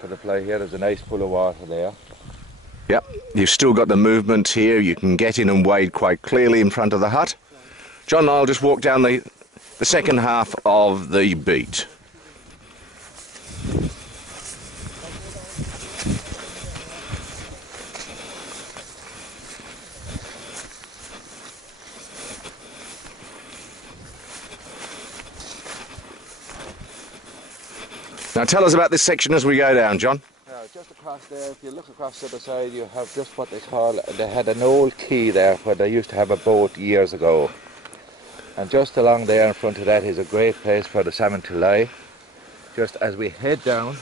For the fly here, there's a nice pool of water there. Yep, you've still got the movement here. You can get in and wade quite clearly in front of the hut. John and I'll just walk down the second half of the beat. Now tell us about this section as we go down, John. Just across there, if you look across the other side, you have just what they call, they had an old quay there where they used to have a boat years ago. And just along there in front of that is a great place for the salmon to lie. Just as we head down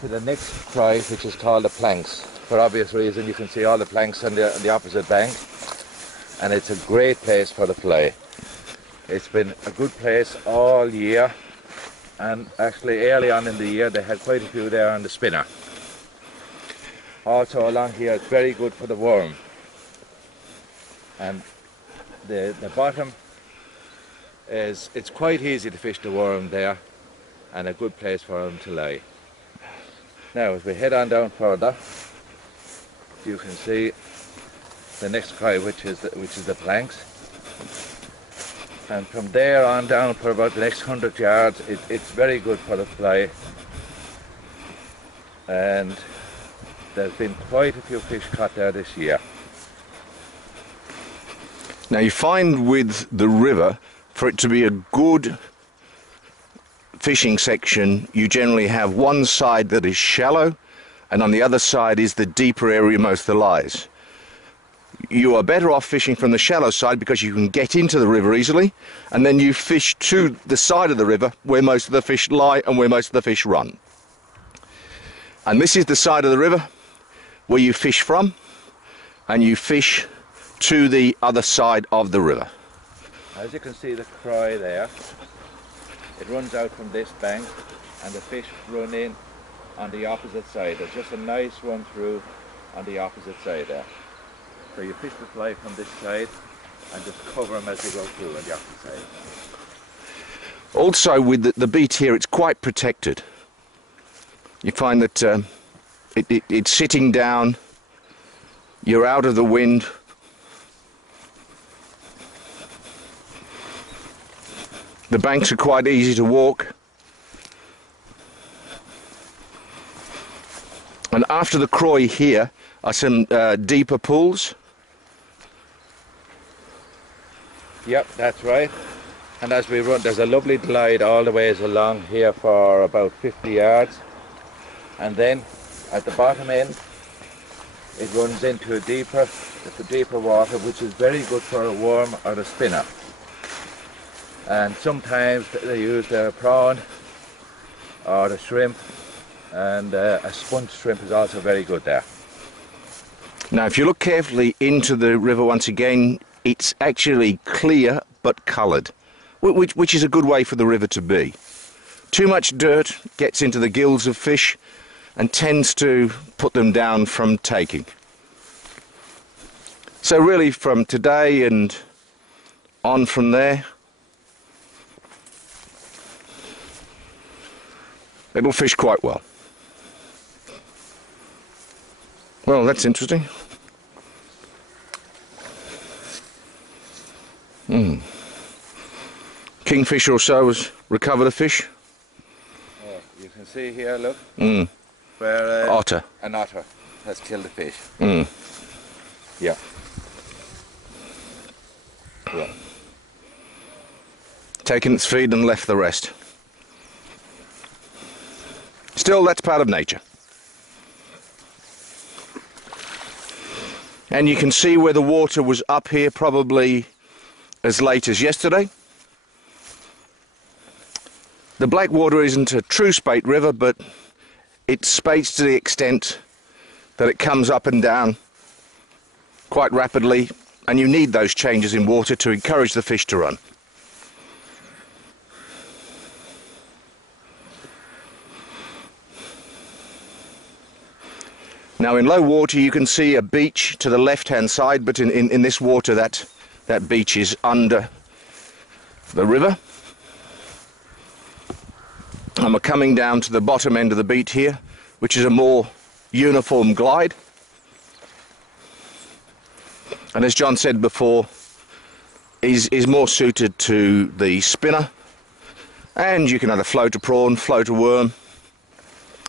to the next cry, which is called the planks. For obvious reason, you can see all the planks on the opposite bank. And it's a great place for the fly. It's been a good place all year. And actually early on in the year they had quite a few there on the spinner. Also along here it's very good for the worm. And the bottom is, it's quite easy to fish the worm there and a good place for them to lie. Now as we head on down further, you can see the next cry, which is the planks. And from there on down for about the next 100 yards, it's very good for the fly. And there's been quite a few fish caught there this year. Now you find with the river, for it to be a good fishing section, you generally have one side that is shallow, and on the other side is the deeper area most of the lies. You are better off fishing from the shallow side because you can get into the river easily, and then you fish to the side of the river where most of the fish lie and where most of the fish run. And this is the side of the river where you fish from, and you fish to the other side of the river. As you can see the cry there, it runs out from this bank and the fish run in on the opposite side. There's just a nice run through on the opposite side there. So you fish the fly from this side and just cover them as you go through on the opposite side. Also with the beat here, it's quite protected. You find that it's sitting down, you're out of the wind. The banks are quite easy to walk. And after the Croy here are some deeper pools. Yep, that's right. And as we run, there's a lovely glide all the ways along here for about 50 yards. And then at the bottom end, it runs into the deeper water, which is very good for a worm or a spinner. And sometimes they use the prawn or the shrimp, and a sponge shrimp is also very good there. Now if you look carefully into the river once again, it's actually clear but coloured, which is a good way for the river to be. Too much dirt gets into the gills of fish and tends to put them down from taking. So really from today and on from there, it'll fish quite well. Well, that's interesting. Kingfisher or so has recovered a fish. Oh, you can see here, look, where otter. An otter has killed a fish. Yeah. Yeah. Taken its feed and left the rest. Still, that's part of nature. And you can see where the water was up here probably as late as yesterday. The Blackwater isn't a true spate river, but it spates to the extent that it comes up and down quite rapidly, and you need those changes in water to encourage the fish to run. Now in low water you can see a beach to the left hand side, but in this water that beach is under the river. And we're coming down to the bottom end of the beat here, which is a more uniform glide. And as John said before, is more suited to the spinner. And you can either float a prawn, float a worm.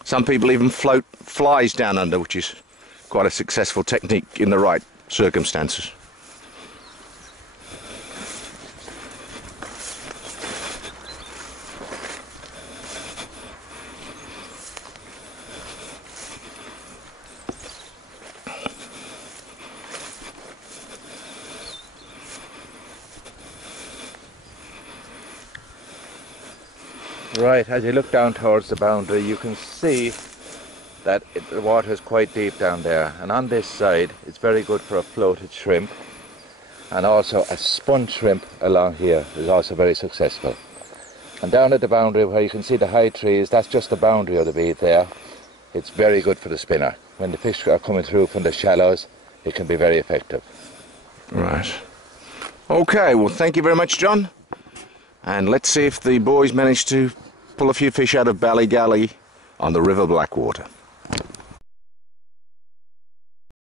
Some people even float flies down under, which is quite a successful technique in the right circumstances. Right, as you look down towards the boundary, you can see that the water is quite deep down there, and on this side it's very good for a floated shrimp, and also a sponge shrimp along here is also very successful. And down at the boundary where you can see the high trees, that's just the boundary of the bead there. It's very good for the spinner. When the fish are coming through from the shallows, it can be very effective. Right. Okay, well thank you very much, John. And let's see if the boys manage to pull a few fish out of Ballygally on the River Blackwater.